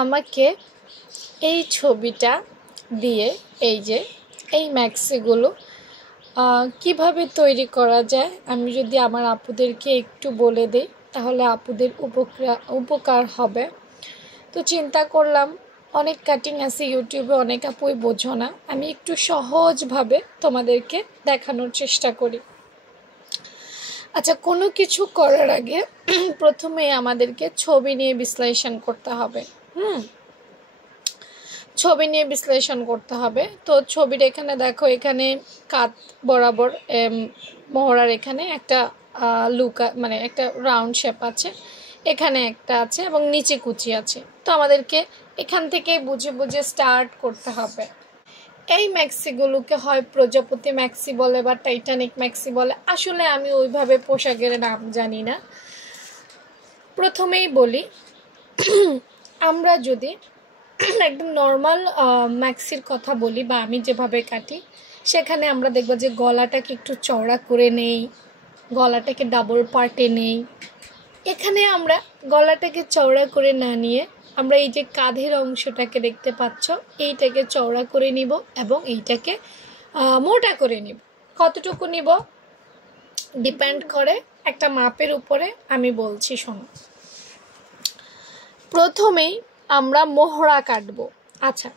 আমাকে এই ছবিটা দিয়ে এই যে এই ম্যাক্সিগুলো কিভাবে তৈরি করা যায় আমি যদি আমার আপুদেরকে একটু বলে দিই তাহলে আপুদের উপকার হবে। তো চিন্তা করলাম অনেক কাটিং আছে ইউটিউবে, অনেক আপুই বোঝো না, আমি একটু সহজভাবে তোমাদেরকে দেখানোর চেষ্টা করি। আচ্ছা, কোনো কিছু করার আগে প্রথমে আমাদেরকে ছবি নিয়ে বিশ্লেষণ করতে হবে। ছবি নিয়ে বিশ্লেষণ করতে হবে। তো ছবির এখানে দেখো, এখানে কাত বরাবর মোহরার এখানে একটা লুকা মানে একটা রাউন্ড শেপ আছে, এখানে একটা আছে এবং নিচে কুচি আছে। তো আমাদেরকে এখান থেকে বুঝে বুঝে স্টার্ট করতে হবে। এই ম্যাক্সিগুলোকে হয় প্রজাপতি ম্যাক্সি বলে বা টাইটানিক ম্যাক্সি বলে, আসলে আমি ওইভাবে পোশাকের নাম জানি না। প্রথমেই বলি, আমরা যদি একদম নর্মাল ম্যাক্সির কথা বলি বা আমি যেভাবে কাটি, সেখানে আমরা দেখব যে গলাটাকে একটু চওড়া করে নেই, গলাটাকে ডাবল পার্টে নেই। এখানে আমরা গলাটাকে চওড়া করে না নিয়ে আমরা এই যে কাঁধের অংশটাকে দেখতে পাচ্ছ, এইটাকে চওড়া করে নিব এবং এইটাকে মোটা করে নিব। কতটুকু নিব ডিপেন্ড করে একটা মাপের উপরে, আমি বলছি শোনো। প্রথমেই আমরা মোহরা কাটবো। আচ্ছা,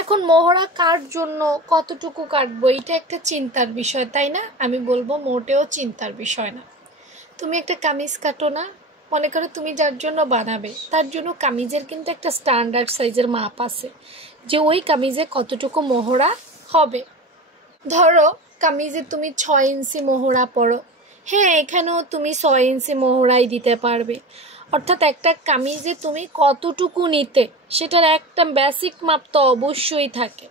এখন মোহরা কাটার জন্য কতটুকু কাটবো এটা একটা চিন্তার বিষয়, তাই না? আমি বলবো মোটেও চিন্তার বিষয় না। তুমি একটা কামিজ কাটো না, মনে করো তুমি যার জন্য বানাবে তার জন্য কামিজের কিন্তু একটা স্ট্যান্ডার্ড সাইজের মাপ আছে যে ওই কামিজে কতটুকু মোহরা হবে। ধরো কামিজে তুমি 6 ইঞ্চি মোহরা পরো, হ্যাঁ এখানেও তুমি 6 ইঞ্চি মোহরাই দিতে পারবে। অর্থাৎ একটা কামিজে তুমি কতটুকু নিতে সেটার একটা বেসিক মাপ তো অবশ্যই থাকে।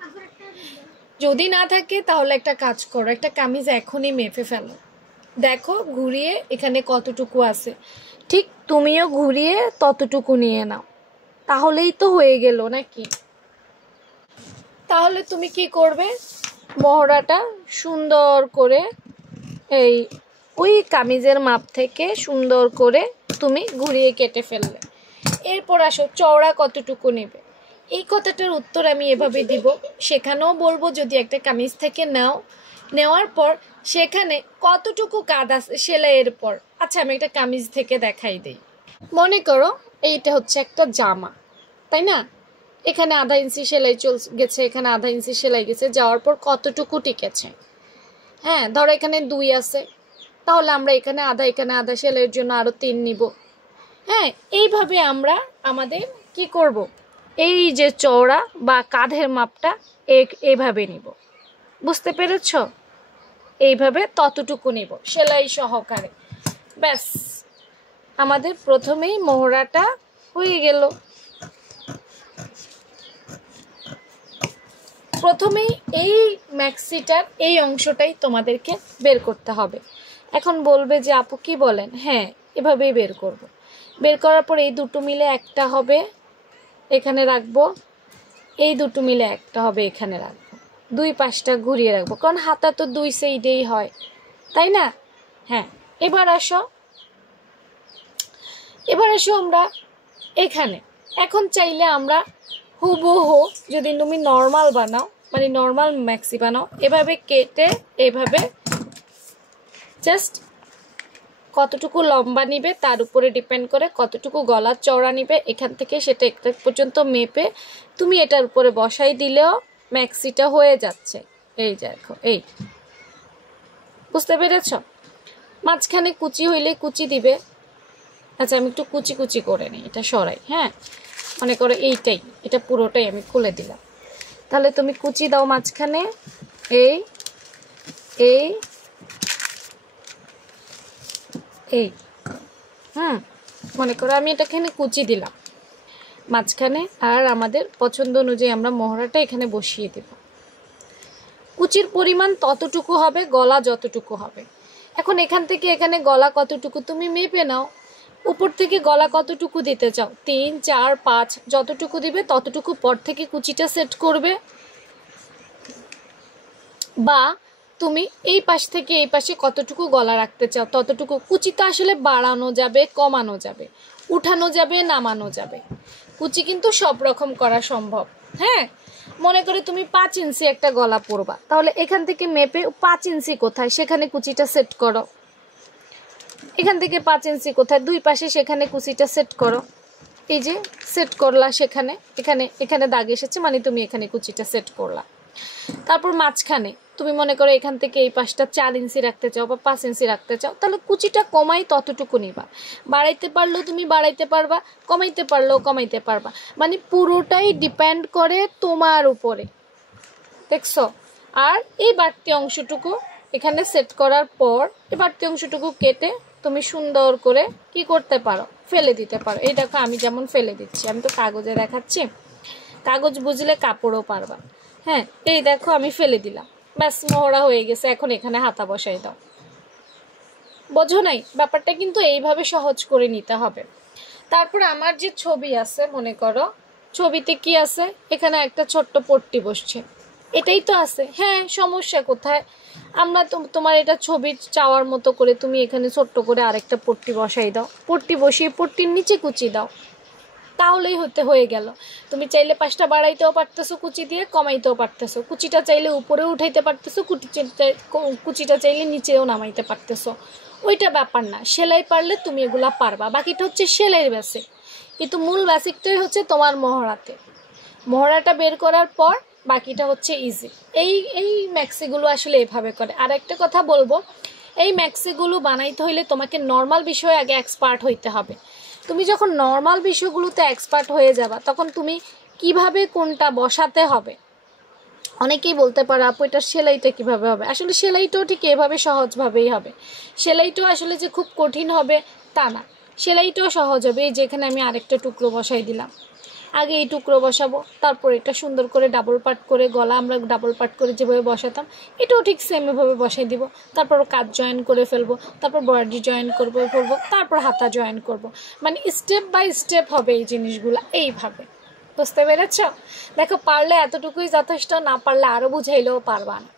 যদি না থাকে তাহলে একটা কাজ করো, একটা কামিজ এখনই মেপে ফেলো, দেখো ঘুরিয়ে এখানে কতটুকু আছে, ঠিক তুমিও ঘুরিয়ে ততটুকু নিয়ে নাও, তাহলেই তো হয়ে গেল নাকি? তাহলে তুমি কি করবে, মোহরাটা সুন্দর করে এই ওই কামিজের মাপ থেকে সুন্দর করে তুমি ঘুরিয়ে কেটে ফেললে। এরপর আসো চওড়া কতটুকু নেবে, এই কথাটার উত্তর আমি এভাবে দিব। সেখানেও বলবো যদি একটা কামিজ থেকে নাও, নেওয়ার পর সেখানে কতটুকু কাঁধ আছে সেলাইয়ের পর। আচ্ছা, আমি একটা কামিজ থেকে দেখাই দিই। মনে করো এইটা হচ্ছে একটা জামা, তাই না? এখানে আধা ইঞ্চি সেলাই গেছে, এখানে আধা ইঞ্চি সেলাই গেছে, যাওয়ার পর কতটুকু টিকেছে। হ্যাঁ, ধরো এখানে 2 আছে, তাহলে আমরা এখানে আধা সেলাইয়ের জন্য আরও 3 নিব। হ্যাঁ, এইভাবে আমরা আমাদের কি করব, এই যে চওড়া বা কাঁধের মাপটা এইভাবে নিব। বুঝতে পেরেছ? এইভাবে ততটুকু নিব সেলাই সহকারে। ব্যাস, আমাদের প্রথমেই মোহরাটা হয়ে গেল। প্রথমেই এই ম্যাক্সিটার এই অংশটাই তোমাদেরকে বের করতে হবে। এখন বলবে যে আপু কি বলেন? হ্যাঁ, এভাবেই বের করব। বের করার পর এই দুটো মিলে একটা হবে, এখানে রাখবো, এই দুটো মিলে একটা হবে, এখানে রাখবো, দুই পাশটা ঘুরিয়ে রাখবো, কারণ হাতা তো 2 সাইডেই হয়, তাই না? হ্যাঁ, এবার আসো আমরা এখানে। এখন চাইলে আমরা হুবহু যদি তুমি নর্মাল বানাও, মানে নর্মাল ম্যাক্সি বানাও, এভাবে কেটে এভাবে জাস্ট কতটুকু লম্বা নিবে তার উপরে ডিপেন্ড করে কতটুকু গলার চওড়া নিবে, এখান থেকে সেটা একটা পর্যন্ত মেপে তুমি এটার উপরে বসাই দিলেও ম্যাক্সিটা হয়ে যাচ্ছে। এই দেখো, এই বুঝতে পেরেছ? মাঝখানে কুচি হইলে কুচি দিবে। আচ্ছা, আমি একটু কুচি কুচি করে নিই, এটা সরাই। হ্যাঁ, মনে করো এইটাই, এটা পুরোটাই আমি খুলে দিলাম, তাহলে তুমি কুচি দাও মাঝখানে, এই এই এই মনে করো আমি এটাখানে কুচি দিলাম মাঝখানে, আর আমাদের পছন্দ অনুযায়ী আমরা মোহরাটা এখানে বসিয়ে দেব। কুচির পরিমাণ ততটুকু হবে, গলা যতটুকু হবে। এখন এখান থেকে এখানে গলা কতটুকু তুমি মেপে নাও, উপর থেকে গলা কতটুকু দিতে চাও, 3, 4, 5 যতটুকু দিবে ততটুকু পর থেকে কুচিটা সেট করবে। বা তুমি এই পাশ থেকে এই পাশে কতটুকু গলা রাখতে চাও ততটুকু কুচিটা আসলে বাড়ানো যাবে, কমানো যাবে, উঠানো যাবে, নামানো যাবে। কুচি কিন্তু সব রকম করা সম্ভব। হ্যাঁ, মনে করে তুমি 5 ইঞ্চি একটা গলা পরবা, তাহলে এখান থেকে মেপে 5 ইঞ্চি কোথায় সেখানে কুচিটা সেট করো, এখান থেকে 5 ইঞ্চি কোথায় দুই পাশে সেখানে কুচিটা সেট করো। এই যে সেট করলা, সেখানে এখানে এখানে দাগ এসেছে মানে তুমি এখানে কুচিটা সেট করলা। তারপর মাঝখানে তুমি মনে করো এখান থেকে এই পাশটা 4 ইঞ্চি রাখতে চাও বা 5 ইঞ্চি রাখতে চাও, তাহলে কুচিটা কমাই ততটুকু নিবা। বাড়াইতে পারলেও তুমি বাড়াইতে পারবা, কমাইতে পারলেও কমাইতে পারবা, মানে পুরোটাই ডিপেন্ড করে তোমার উপরে, দেখছো। আর এই বাড়তি অংশটুকু এখানে সেট করার পর এই বাড়তি অংশটুকু কেটে তুমি সুন্দর করে কি করতে পারো, ফেলে দিতে পারো। এই দেখো আমি যেমন ফেলে দিচ্ছি, আমি তো কাগজে দেখাচ্ছি, কাগজ বুঝলে কাপড়ও পারবা। হ্যাঁ, এই দেখো আমি ফেলে দিলাম, ব্যাস মহড়া হয়ে গেছে। এখন এখানে হাতা বসাই দাও। বোঝো নাই ব্যাপারটা? কিন্তু এইভাবে সহজ করে নিতে হবে। তারপর আমার যে ছবি আছে, মনে করো ছবিতে কি আছে, এখানে একটা ছোট্ট পট্টি বসছে, এটাই তো আছে। হ্যাঁ, সমস্যা কোথায়? আমরা তো তোমার এটা ছবি চাওয়ার মতো করে তুমি এখানে ছোট্ট করে আরেকটা পট্টি বসাই দাও, পট্টি বসিয়ে পট্টির নিচে কুচি দাও, তাহলেই হয়ে গেল। তুমি চাইলে পাশটা বাড়াইতেও পারতেছো কুচি দিয়ে, কমাইতেও পারতেছো, কুচিটা চাইলে উপরেও উঠাইতে পারতেছো, কুচিটা চাইলে নিচেও নামাইতে পারতেছো, ওইটা ব্যাপার না। সেলাই পারলে তুমি এগুলা পারবা, বাকিটা হচ্ছে সেলাইয়ের বেসিক। কিন্তু মূল বেসিকটাই হচ্ছে তোমার মহড়াতে। মহড়াটা বের করার পর বাকিটা হচ্ছে ইজি। এই ম্যাক্সিগুলো আসলে এভাবে করে। আর একটা কথা বলবো, এই ম্যাক্সিগুলো বানাইতে হইলে তোমাকে নর্মাল বিষয়ে আগে এক্সপার্ট হইতে হবে। তুমি যখন নর্মাল বিষয়গুলোতে এক্সপার্ট হয়ে যাবা, তখন তুমি কিভাবে কোনটা বসাতে হবে, অনেকেই বলতে পারো আপু এটার সেলাইটা কিভাবে হবে। আসলে সেলাইটাও ঠিক এভাবে সহজভাবেই হবে। সেলাইটাও আসলে যে খুব কঠিন হবে তা না, সেলাইটাও সহজ হবে। এই যেখানে আমি আরেকটা টুকরো বসাই দিলাম, আগে এই টুকরো বসাবো, তারপর এটা সুন্দর করে ডাবল পার্ট করে, গলা আমরা ডাবল পার্ট করে যেভাবে বসাতাম এটাও ঠিক সেম এভাবে বসাই দিব। তারপর কাজ জয়েন করে ফেলবো, তারপর বডি জয়েন করবো, তারপর হাতা জয়েন করব। মানে স্টেপ বাই স্টেপ হবে এই জিনিসগুলো এইভাবে। বুঝতে পেরেছ? দেখো, পারলে এতটুকুই যথেষ্ট, না পারলে আরও বুঝাইলেও পারবা না।